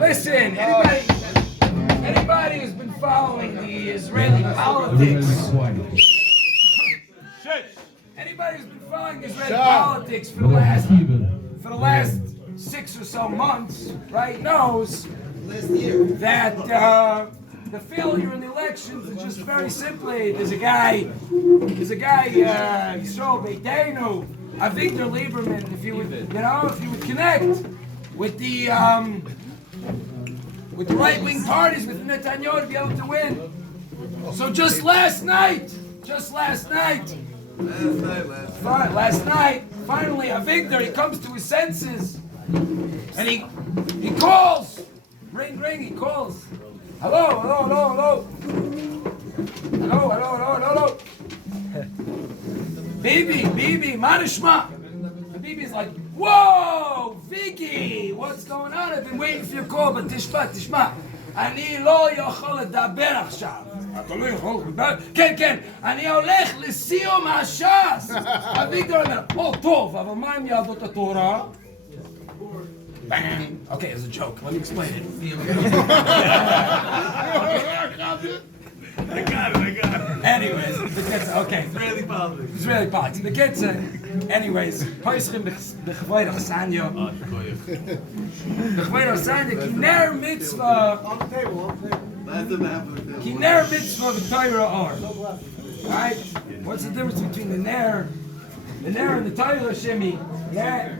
Listen, anybody who's been following the Israeli politics, anybody who's been following Israeli politics for the last 6 or so months, right, knows that the failure in the elections is just very simply there's a guy, Yisrael Beitenu, Avigdor Lieberman. If you would connect with the right-wing parties, with Netanyahu, to be able to win. So just last night, finally, Avigdor, he comes to his senses, and he calls, ring, he calls, hello, Bibi, Manishma. And Bibi's like, whoa, Vicky, what's going on? I've been waiting for your call, but tishma. אני לא יכול לדבר עכשיו. אתה לא יכול לדבר? כן, אני הולך לסיום הש"ס. אביגדור אומר, טוב, אבל מה עם יהדות התורה? Bang. Okay, it's a joke. Let me explain it. I got it. Anyways, okay. Israeli politics. The kids, anyways, Poischim b'chvoid Hasanya. B'chvoid Hasanya, ki ner mitzvah. On the table. Ki ner mitzvah v'toyra or. Right? What's the difference between the ner and the Torah, Shimi? Yeah.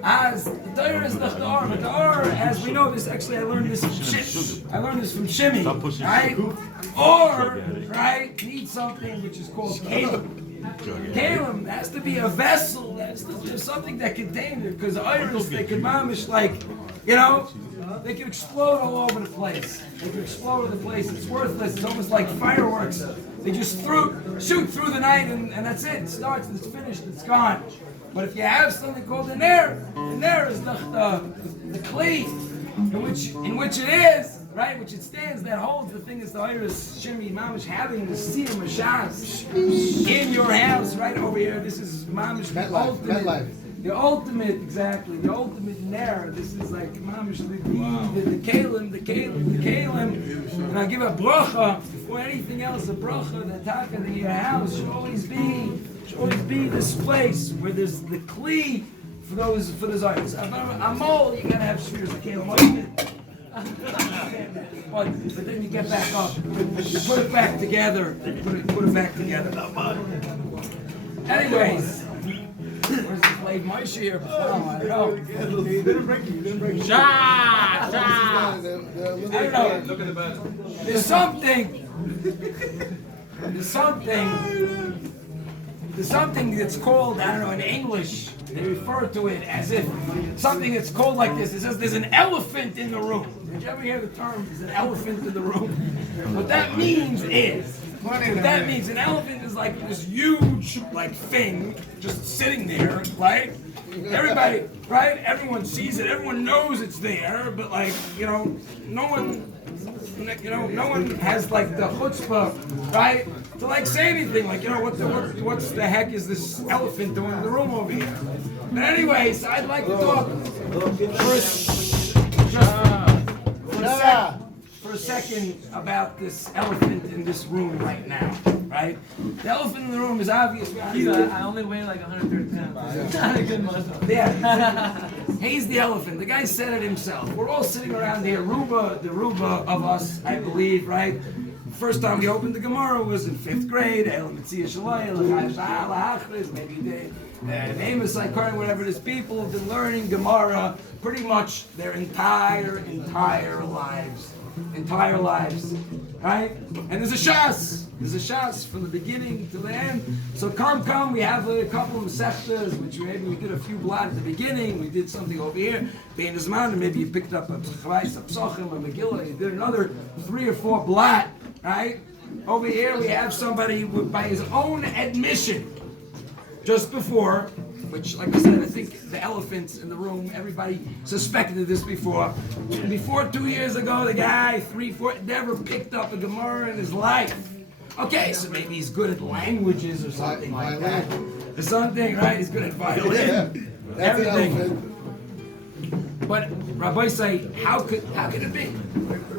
As the Torah is the or, but the or, as we know this, actually I learned this from Shimi, right? Or, right, needs something which is called kalim. Kalim has to be a vessel, has to be something that contains it, because the iris, they could mamish like, they can explode all over the place. It's worthless. It's almost like fireworks. They just shoot through the night and that's it. It starts and it's finished, it's gone. But if you have something called the ner is the kli in which it is, right, which it stands, that holds the thing is the iris shimi mamish having the siyum mashas in your house right over here. This is mamish the ultimate, exactly, the ultimate ner. This is like mamish the kalim. And I give a bracha before anything else. A bracha that taka in your house should always be this place where there's the kli for those items. Amol, you gotta have spheres of kalim. But then you get back up, you put it back together. Anyways. Where's the slave Moshe here? I don't know. You didn't break it. I don't know. Look at the bed. There's something that's called, I don't know, in English, they refer to it as if something that's called like this. It says there's an elephant in the room. Did you ever hear the term, there's an elephant in the room? What that means is, an elephant is like this huge, like, thing just sitting there, right? Everybody, right? Everyone sees it. Everyone knows it's there, but like, no one has like the chutzpah, right? To like say anything, like, what's the heck is this elephant doing in the room over here? But anyways, I'd like to talk for a second about this elephant in this room right now, right? The elephant in the room is obvious. I only weigh like 130 pounds. Not a good muscle. Yeah. He's the elephant. The guy said it himself. We're all sitting around here. The Ruba of us, I believe, right? First time we opened the Gemara was in 5th grade. Maybe Amos, whatever it is. People have been learning Gemara pretty much their entire lives. Right? And there's a shas from the beginning to the end. So come, we have a couple of sechtas, which maybe we did a few blot at the beginning, we did something over here, Bein Zman, and maybe you picked up a Pchrais, a Psochim, a Megillah, you did another 3 or 4 blot, right? Over here we have somebody by his own admission, just before, which, like I said, I think the elephants in the room, everybody suspected this before. Before 2 years ago, the guy, 3, 4, never picked up a Gemara in his life. Okay, so maybe he's good at languages or something like that. Or something, right? He's good at violin. Everything. But Rabbi say, how could it be?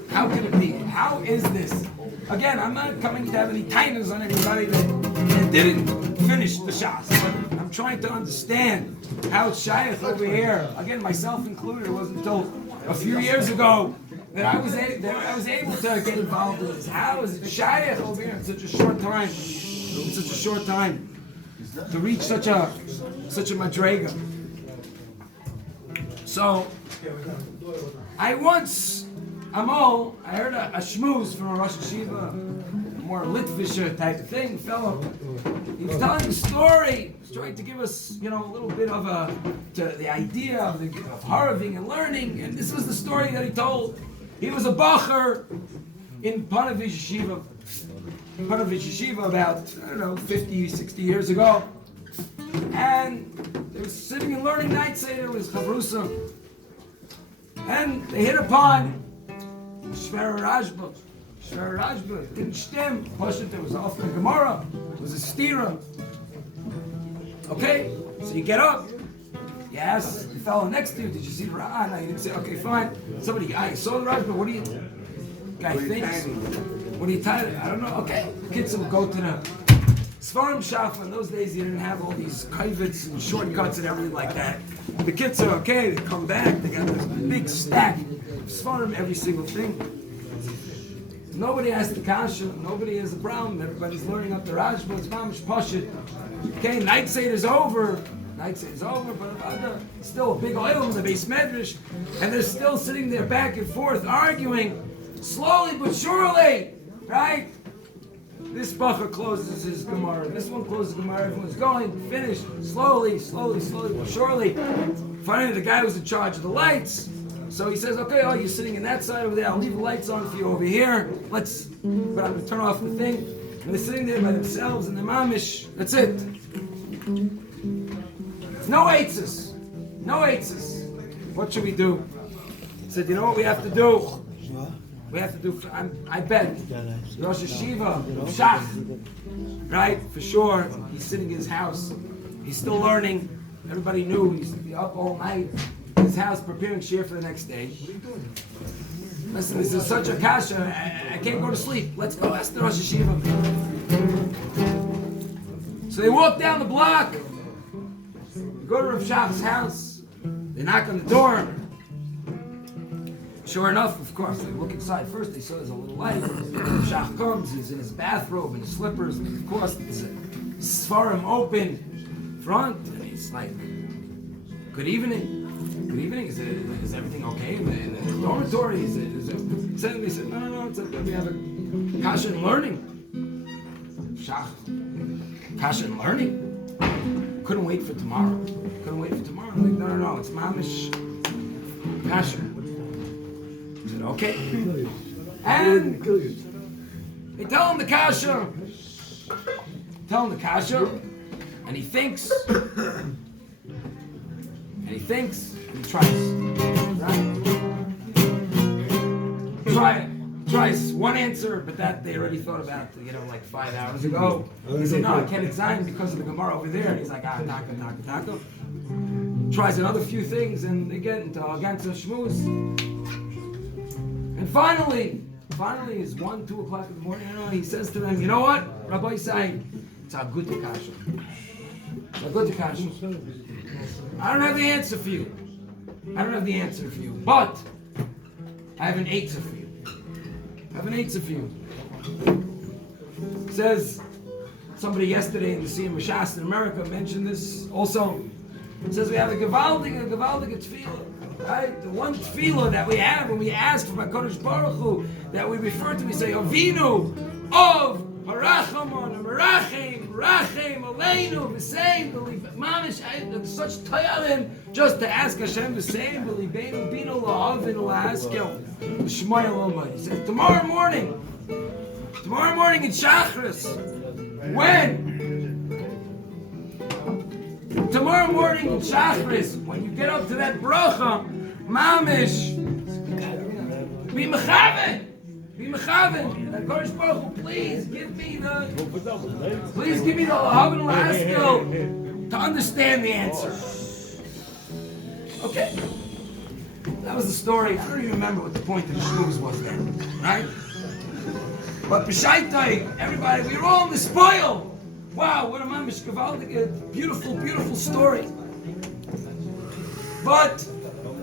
How could it be? How is this? Again, I'm not coming to have any kindness on anybody that didn't finish the Shas. But I'm trying to understand how it's shaykh over here. Again, myself included. It wasn't until a few years ago that I was able to get involved in this. How is it shaykh over here in such a short time? In such a short time to reach such a madrega. So I heard a shmooze from a Rosh Hashiva, a more Litvisher type of thing, fellow. He was telling the story, he was trying to give us, a little bit of the idea of harving and learning, and this was the story that he told. He was a bacher in Panovich Yeshiva about, 50, 60 years ago. And they were sitting and learning night Seder with Chavrusa. And they hit upon Shver Rajba. Shver Rajba didn't stem. Pashut, it was off the Gemara. It was a stira. Okay, so you get up. You ask the fellow next to you, did you see the Ra'ah? No, you didn't say, okay, fine. I saw the Rajba, what do you guy thinks? What are you tired of? I don't know. Okay, the kids will go to the Svarim Shafa. In those days, you didn't have all these kivets and shortcuts and everything like that. The kids are okay, they come back, they got this big stack of Svarim, every single thing. Nobody has the kasha, nobody has the problem, everybody's learning up the Rajba, it's mamish pashut. Okay, night Seder's over. But still a big oil in the base medrash, and they're still sitting there back and forth arguing, slowly but surely, right? This bacher closes his Gemara, this one closes Gemara, everyone's going, finished, slowly, but surely. Finally, the guy who's in charge of the lights, so he says, okay, you're sitting in that side over there, I'll leave the lights on for you over here, but I'm going to turn off the thing, and they're sitting there by themselves, and the mamish, that's it. No eitzes. What should we do? He said, you know what we have to do? We have to do, I bet, Rosh Hashiva, Shach, right? For sure, he's sitting in his house. He's still learning. Everybody knew he used to be up all night in his house preparing shir for the next day. Listen, this is such a kasha, I can't go to sleep. Let's go ask the Rosh Hashiva. So they walk down the block. Go to Rav Shach's house, they knock on the door. Sure enough, of course, they look inside first, they saw there's a little light. Rav Shach comes, he's in his bathrobe and his slippers, and of course, it's Svarim open front, and he's like, good evening, is everything okay in the dormitory? He said, no, it's okay, we have a kasha and learning. Shach, kasha and learning? Couldn't wait for tomorrow. I'm like, no, it's mamish kasha. I said, okay. And they tell him the kasha. And he thinks. And he tries. Right? Tries one answer, but that they already thought about, like 5 hours ago. He said, no, I can't examine because of the Gemara over there. And he's like, taka. Tries another few things, and they get into against a shmooze. And finally, it's 1, 2 o'clock in the morning, he says to them, you know what, Rabbi Say, it's a good kasha. I don't have the answer for you. But I have an eitzah for you. Says somebody yesterday in the Siyum in America mentioned this also. It says we have a gewaldige tefillah, right? The one tefillah that we have when we ask for HaKadosh Baruch Hu, that we refer to, we say Avinu of Harachamon, Merachim, Rachem, Aleinu, V'sein, Mamish, such tayalim, just to ask Hashem V'sein, V'libeinu, Bino La'avin, La'askel, Shmoyel Omad. He says, tomorrow morning in Shachris, tomorrow morning in Shachris, when you get up to that bracha, Mamish, be mechaven. Be mechaven. And Kodesh Baruch Hu, please give me the Lahavan Lahaskil to understand the answer. Okay. That was the story. I don't even remember what the point of the shmooze was then, right? But b'shaitai, everybody, we were all in the spoil. Wow, what a mamish gavaldik, beautiful, beautiful story. But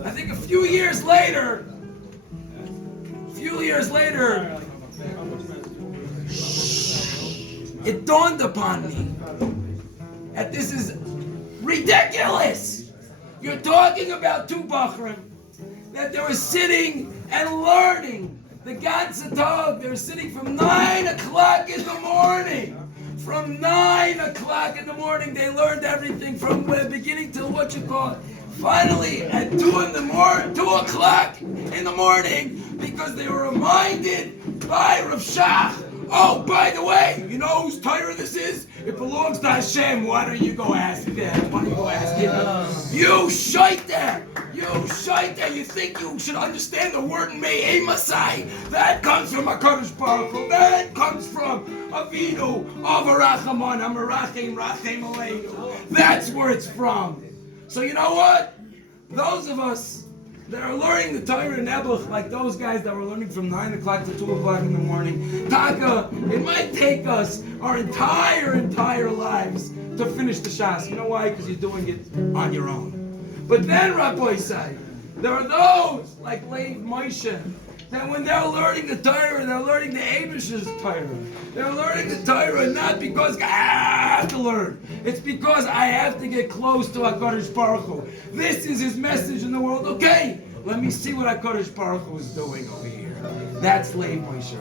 I think a few years later, it dawned upon me that this is ridiculous. You're talking about two Bachrim that they were sitting and learning the ganze Tag. They were sitting from 9 o'clock in the morning. From 9 o'clock in the morning, they learned everything from the beginning till what you call it. Finally, at 2 o'clock in the morning, because they were reminded by Rav Shach, oh, by the way, you know whose Torah this is? It belongs to Hashem. Why don't you go ask them? Why don't you go ask him? You shaiter! You think you should understand the word Me'emasai? That comes from HaKadosh Baruch Hu. That comes from Avinu, Avarachamon, Amarachim, Rachem Aleinu. That's where it's from. So you know what? Those of us that are learning the Torah and Nebuch, like those guys that were learning from 9 o'clock to 2 o'clock in the morning, Taka, it might take us our entire lives to finish the Shas. You know why? Because you're doing it on your own. But then, Rabbi said, there are those like Lev Moshe, that when they're learning the Torah, they're learning the Abish's Torah. They're learning the Torah not because I have to learn. It's because I have to get close to HaKadosh Baruch Hu. This is his message in the world. Okay, let me see what HaKadosh Baruch Hu is doing over here. That's Lev Moshe.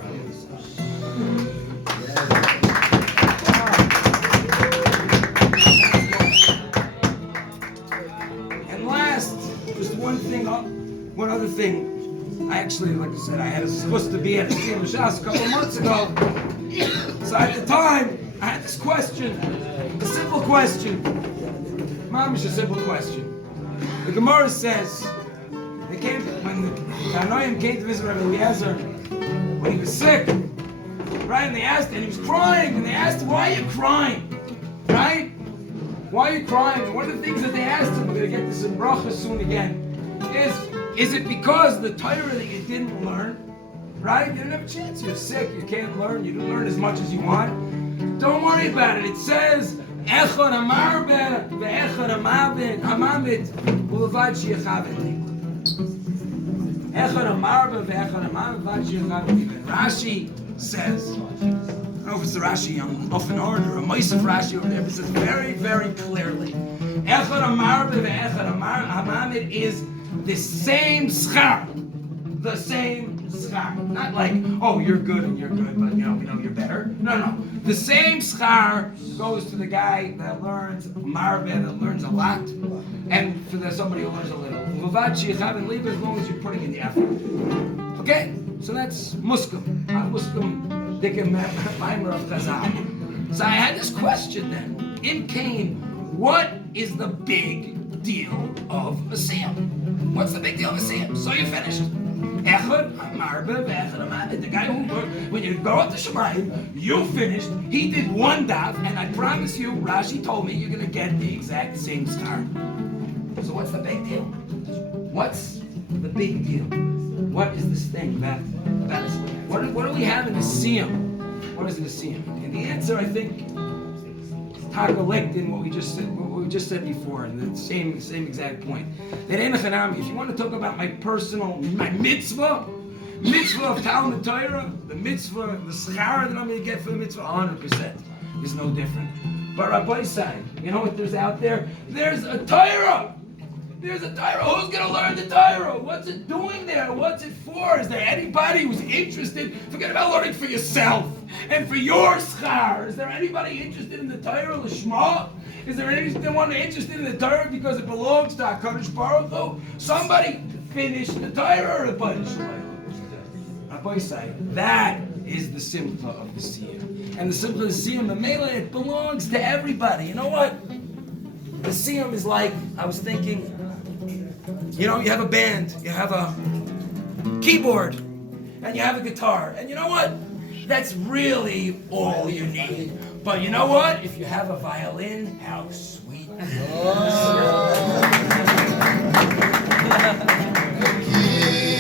And last, just one other thing. I actually, like I said, I was supposed to be at the Siyum Shas a couple of months ago. So at the time, I had this question, a simple question. Mamish, a simple question. The Gemara says, when the Tanoim came to visit Rabbi Eliezer, when he was sick, right, and they asked, and he was crying, and they asked him, why are you crying? Right? Why are you crying? And one of the things that they asked him, we're going to get this in Bracha soon again, is it because the Torah that you didn't learn, right? You didn't have a chance. You're sick. You can't learn. You didn't learn as much as you want. Don't worry about it. It says, Echad Amarbe ve'echad Hamamid ulevad she'yechavet. Echad Amarbe ve'echad Hamamid ulevad she'yechavet. Rashi says, I don't know if it's the Rashi off an order or a Moshe Rashi over there, but it says very, very clearly, Echad Amarbe ve'echad Hamamid is the same schar. The same schar. Not like, oh, you're good, but you know you're better. No. The same schar goes to the guy that learns marbe, that learns a lot, and for somebody who learns a little. As long as you're putting in the effort. Okay? So that's muskum. Muskum dikim maimer of chazal. So I had this question then. In came, what is the big deal of a Siyum? What's the big deal of a Siyum? So you finished. Echad, Marbe, Echad, Amad. The guy who learned, when you go up to Shemayim, you finished. He did one daf, and I promise you, Rashi told me you're going to get the exact same star. So what's the big deal? What's the big deal? What is this thing that is? What do we have in a Siyum? What is in a Siyum? And the answer, I think, is linked in what we just said before, and the same exact point. That if you want to talk about my mitzvah of Talmud Torah, the mitzvah, the schar that I'm going to get for the mitzvah, 100% is no different. But Rabbi said, you know what there's out there? There's a Torah. There's a Torah. Who's going to learn the Torah? What's it doing there? What's it for? Is there anybody who's interested? Forget about learning for yourself and for your schar. Is there anybody interested in the Torah Lishma? Is there anyone interested in the Torah because it belongs to HaKadosh Baruch Hu? Somebody finish the Torah or a bunch. Rabbi say that is the simcha of the Siyum. And the simcha of the Siyum, the Mela, it belongs to everybody. You know what? The Siyum is like, I was thinking, you know, you have a band, you have a keyboard, and you have a guitar. And you know what? That's really all you need. But you know what? If you have a violin, how sweet.